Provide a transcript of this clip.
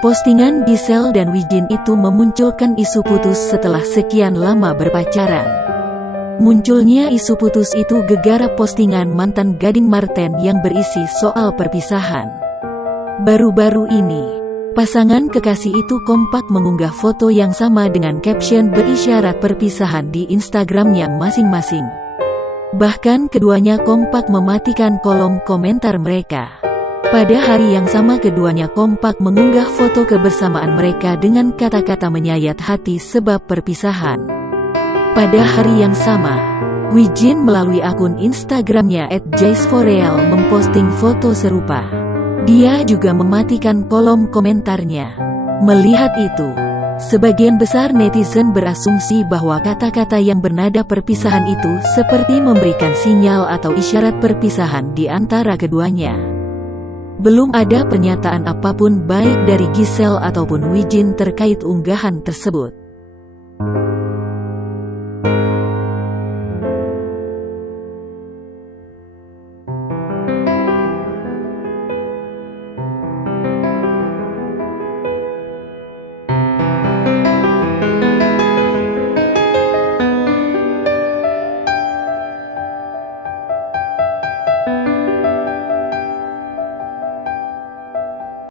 Postingan Giselle dan Wijin itu memunculkan isu putus setelah sekian lama berpacaran. Munculnya isu putus itu gegara postingan mantan Gading Marten yang berisi soal perpisahan. Baru-baru ini, pasangan kekasih itu kompak mengunggah foto yang sama dengan caption berisyarat perpisahan di Instagramnya masing-masing. Bahkan keduanya kompak mematikan kolom komentar mereka. Pada hari yang sama keduanya kompak mengunggah foto kebersamaan mereka dengan kata-kata menyayat hati sebab perpisahan. Pada hari yang sama, Wijin melalui akun Instagramnya @jaisforeal memposting foto serupa. Dia juga mematikan kolom komentarnya. Melihat itu, sebagian besar netizen berasumsi bahwa kata-kata yang bernada perpisahan itu seperti memberikan sinyal atau isyarat perpisahan di antara keduanya. Belum ada pernyataan apapun baik dari Giselle ataupun Wijin terkait unggahan tersebut.